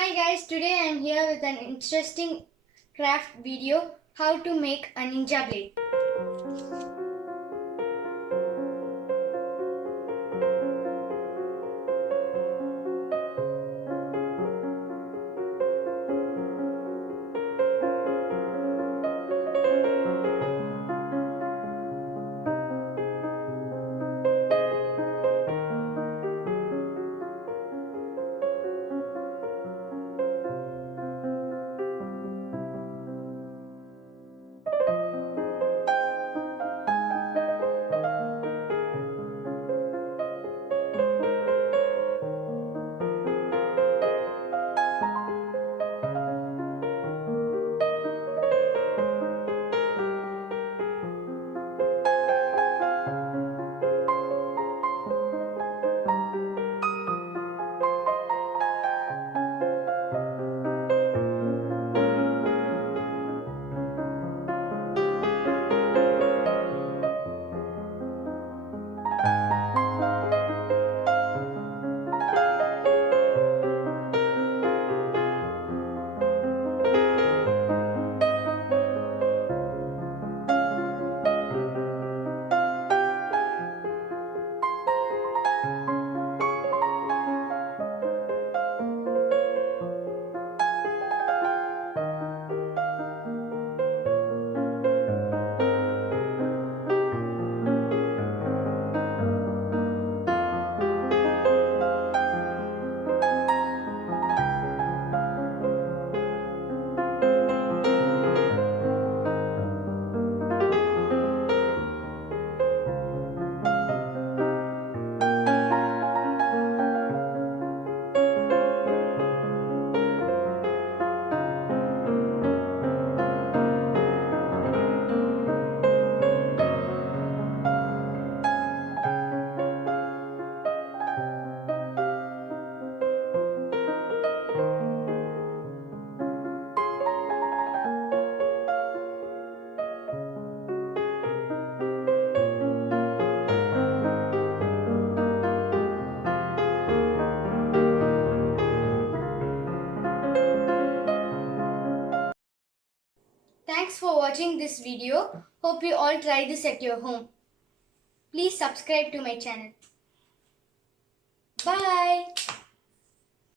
Hi guys, today I am here with an interesting craft video, how to make a ninja blade. Thanks for watching this video. Hope you all try this at your home. Please subscribe to my channel. Bye.